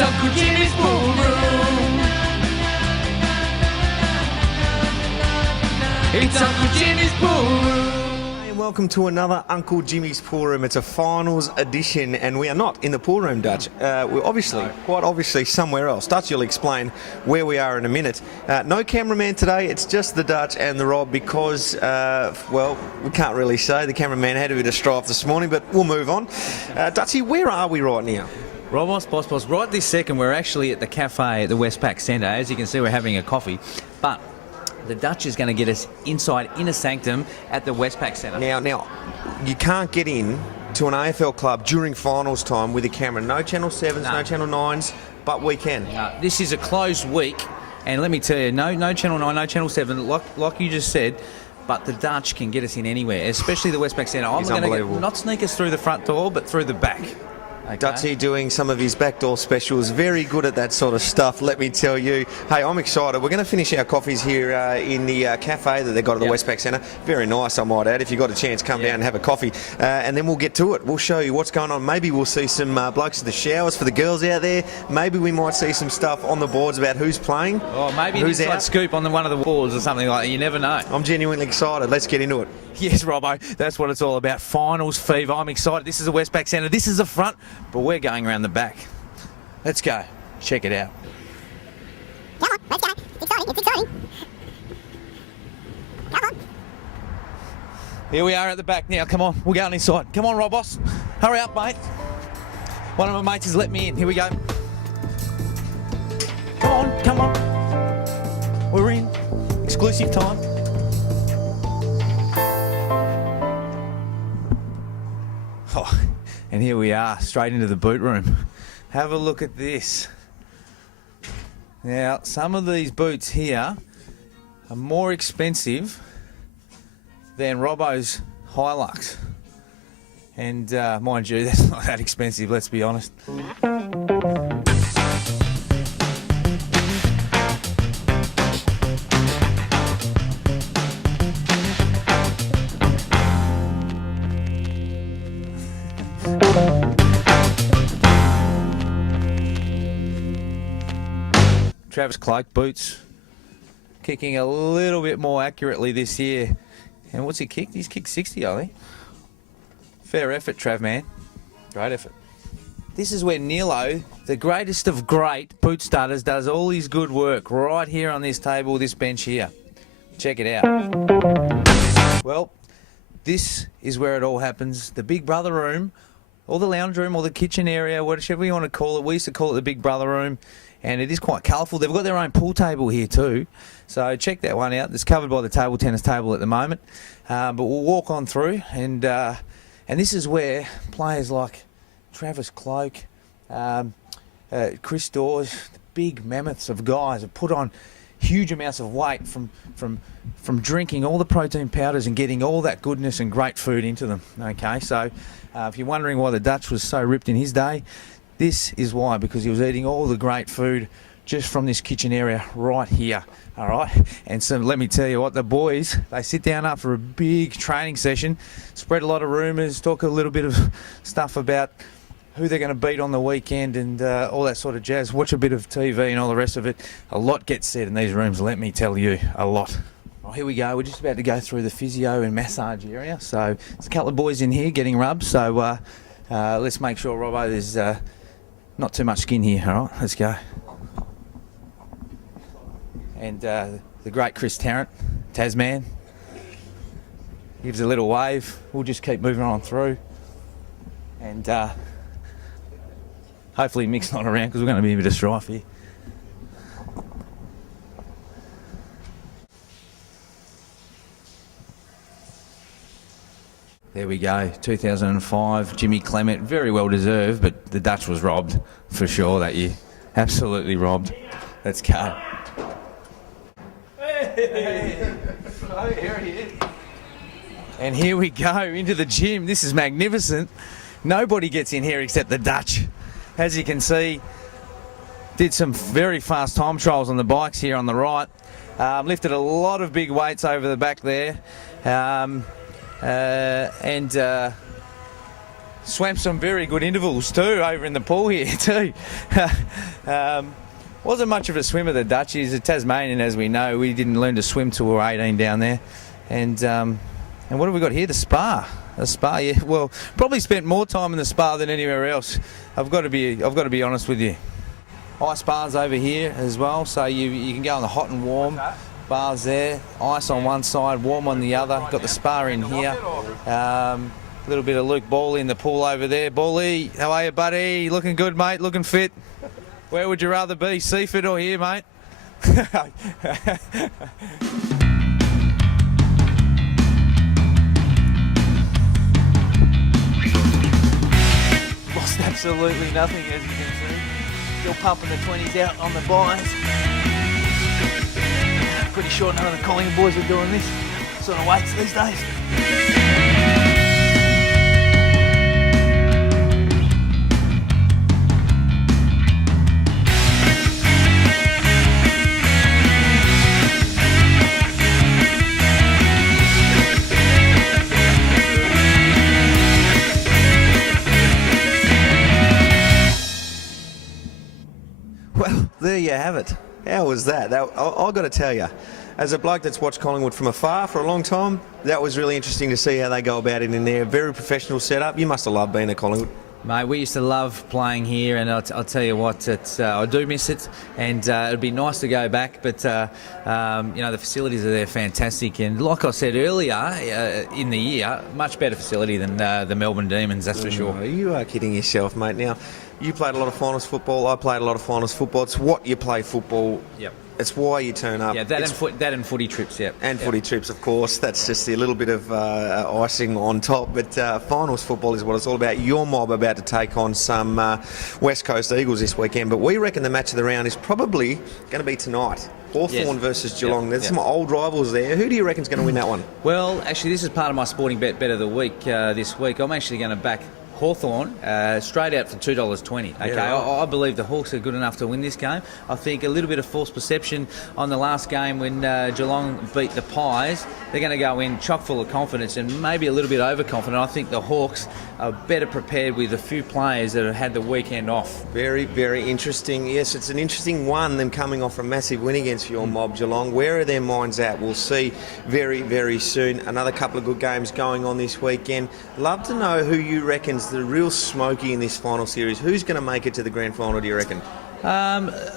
It's Uncle Jimmy's Pool Room. It's Uncle Jimmy's Pool Room. And welcome to another Uncle Jimmy's Pool Room. It's a finals edition, and we are not in the pool room, Dutch. We're quite obviously somewhere else. Dutch, you'll explain where we are in a minute. No cameraman today, it's just the Dutch and the Rob because, well, we can't really say. The cameraman had a bit of strife this morning, but we'll move on. Dutchy, where are we right now? Boss, right this second we're actually at the cafe at the Westpac Centre. As you can see, we're having a coffee, but the Dutch is going to get us inside inner sanctum at the Westpac Centre. Now, you can't get in to an AFL club during finals time with a camera. No Channel 7s, no Channel 9s, but we can. This is a closed week, and let me tell you, no Channel 9, no Channel 7, like you just said, but the Dutch can get us in anywhere, especially the Westpac Centre. I'm going to not sneak us through the front door, but through the back. Okay. Dutchy doing some of his backdoor specials. Very good at that sort of stuff, let me tell you. Hey, I'm excited. We're going to finish our coffees here in the cafe that they've got at the Westpac Centre. Very nice, I might add. If you've got a chance, come down and have a coffee. And then we'll get to it. We'll show you what's going on. Maybe we'll see some blokes at the showers for the girls out there. Maybe we might see some stuff on the boards about who's playing. Oh, maybe an inside scoop on one of the boards or something like that. You never know. I'm genuinely excited. Let's get into it. Yes, Robbo, that's what it's all about. Finals fever. I'm excited. This is the Westpac Centre. This is the front, but we're going around the back. Let's go. Check it out. Come on, let's go. It's exciting. It's exciting. Come on. Here we are at the back now. Come on, we're going inside. Come on, Robos. Hurry up, mate. One of my mates has let me in. Here we go. Come on. We're in. Exclusive time. Oh, and here we are, straight into the boot room. Have a look at this. Now, some of these boots here are more expensive than Robbo's Hilux. And mind you, that's not that expensive, let's be honest. Travis Cloak boots, kicking a little bit more accurately this year. And what's he kicked? He's kicked 60, I think. Fair effort, Trav, man. Great effort. This is where Nilo, the greatest of great boot starters, does all his good work right here on this table, this bench here. Check it out. Well, this is where it all happens. The Big Brother room, or the lounge room, or the kitchen area, whatever you want to call it. We used to call it the Big Brother room. And it is quite colourful. They've got their own pool table here too. So check that one out. It's covered by the table tennis table at the moment. But we'll walk on through. And this is where players like Travis Cloak, Chris Dawes, the big mammoths of guys have put on huge amounts of weight from drinking all the protein powders and getting all that goodness and great food into them. Okay, so if you're wondering why the Dutch was so ripped in his day, this is why, because he was eating all the great food just from this kitchen area right here, all right? And so let me tell you what, the boys, they sit down after a big training session, spread a lot of rumours, talk a little bit of stuff about who they're going to beat on the weekend and all that sort of jazz, watch a bit of TV and all the rest of it. A lot gets said in these rooms, let me tell you, a lot. Well, here we go. We're just about to go through the physio and massage area. So there's a couple of boys in here getting rubbed, so let's make sure, Robbo, there's not too much skin here. All right, let's go. And the great Chris Tarrant, Tasman, gives a little wave. We'll just keep moving on through. And hopefully Mick's not around because we're going to be a bit of strife here. There we go, 2005, Jimmy Clement, very well deserved, but the Dutch was robbed for sure that year. Absolutely robbed. Let's go. Hey. Oh, here he is. And here we go into the gym. This is magnificent. Nobody gets in here except the Dutch. As you can see, did some very fast time trials on the bikes here on the right. Lifted a lot of big weights over the back there. swam some very good intervals too over in the pool here too. Wasn't much of a swimmer, the Dutch. He's a Tasmanian, as we know. We didn't learn to swim till we were 18 down there. And what have we got here? The spa. The spa, yeah. Well, probably spent more time in the spa than anywhere else. I've got to be honest with you. Ice bars over here as well, so you can go in the hot and warm. Bars there, ice on one side, warm on the other. Got the spa in here. A little bit of Luke Bawley in the pool over there. Bawley, how are you, buddy? Looking good, mate. Looking fit. Where would you rather be, Seaford or here, mate? Lost absolutely nothing, as you can see. Still pumping the 20s out on the buys. Pretty sure none of the Collingwood boys are doing this sort of weights these days. Well, there you have it. How was that? I've got to tell you, as a bloke that's watched Collingwood from afar for a long time, that was really interesting to see how they go about it in there. Very professional setup. You must have loved being at Collingwood. Mate, we used to love playing here, and I'll tell you what, I do miss it, and it'd be nice to go back, but the facilities are there fantastic, and like I said earlier in the year, much better facility than the Melbourne Demons, that's for sure. You are kidding yourself, mate. Now, you played a lot of finals football, I played a lot of finals football. It's what you play football. Yep. It's why you turn up. Yeah, that and footy trips, yeah. And footy trips, of course. That's just a little bit of icing on top. But finals football is what it's all about. Your mob about to take on some West Coast Eagles this weekend. But we reckon the match of the round is probably going to be tonight. Hawthorn versus Geelong. There's some old rivals there. Who do you reckon's going to win that one? Well, actually, this is part of my sporting bet of the week this week. I'm actually going to back Hawthorn straight out for $2.20. Okay, Yeah, right. I believe the Hawks are good enough to win this game. I think a little bit of false perception on the last game when Geelong beat the Pies. They're going to go in chock full of confidence and maybe a little bit overconfident. I think the Hawks are better prepared with a few players that have had the weekend off. Very, very interesting. Yes, it's an interesting one, them coming off a massive win against your mob, Geelong. Where are their minds at? We'll see very, very soon. Another couple of good games going on this weekend. Love to know who you reckon's the real smoky in this final series. Who's going to make it to the grand final, do you reckon?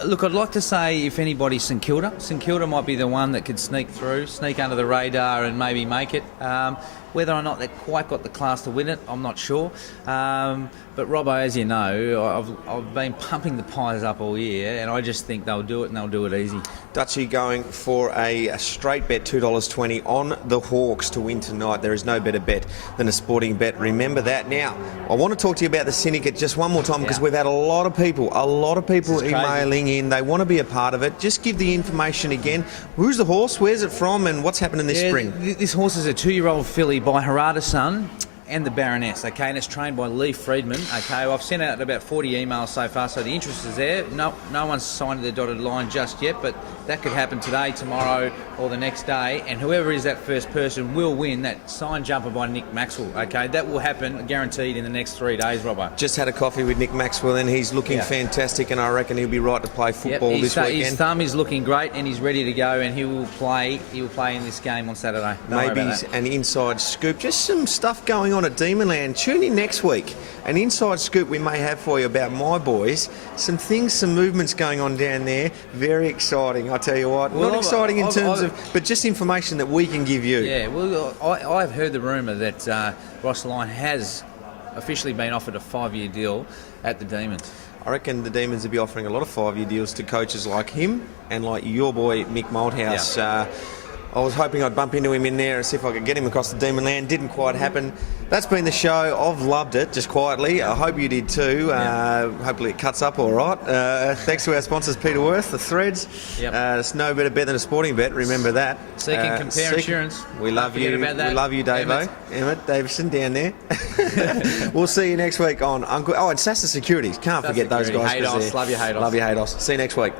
Look, I'd like to say if anybody, St Kilda. St Kilda might be the one that could sneak under the radar and maybe make it. Whether or not they've quite got the class to win it, I'm not sure. But Robbo, as you know, I've been pumping the Pies up all year, and I just think they'll do it, and they'll do it easy. Dutchy going for a straight bet, $2.20 on the Hawks to win tonight. There is no better bet than a sporting bet. Remember that. Now, I want to talk to you about the syndicate just one more time because we've had a lot of people emailing in. They want to be a part of it. Just give the information again. Who's the horse? Where's it from? And what's happening this spring? This horse is a 2-year-old filly by Harada Son and the Baroness, okay, and it's trained by Lee Friedman, okay. I've sent out about 40 emails so far, so the interest is there. No one's signed the dotted line just yet, but that could happen today, tomorrow, or the next day, and whoever is that first person will win that signed jumper by Nick Maxwell, okay. That will happen, guaranteed, in the next 3 days, Robbo. Just had a coffee with Nick Maxwell, and he's looking fantastic, and I reckon he'll be right to play football this weekend. His thumb is looking great, and he's ready to go, and he will play in this game on Saturday. Maybe an inside scoop, just some stuff going on at Demonland. Tune in next week. An inside scoop we may have for you about my boys. Some things, some movements going on down there. Very exciting, I tell you what. Well, not exciting in terms of, but just information that we can give you. Yeah, well, I've heard the rumour that Ross Lyon has officially been offered a 5-year deal at the Demons. I reckon the Demons will be offering a lot of 5-year deals to coaches like him and like your boy Mick Malthouse. Yeah. I was hoping I'd bump into him in there and see if I could get him across the Demon Land. Didn't quite happen. That's been the show. I've loved it, just quietly. I hope you did too. Hopefully it cuts up all right. Thanks to our sponsors, Peter Worth, The Threads. It's no better bet than a sporting bet. Remember that. Seek and Compare Insurance. We love you. About that. We love you, Davo. Emmett Davison down there. We'll see you next week on Uncle. Oh, and Sasa Securities. Can't forget those guys. Haydos. Love you, Haydos. Love you, Haydos. See you next week.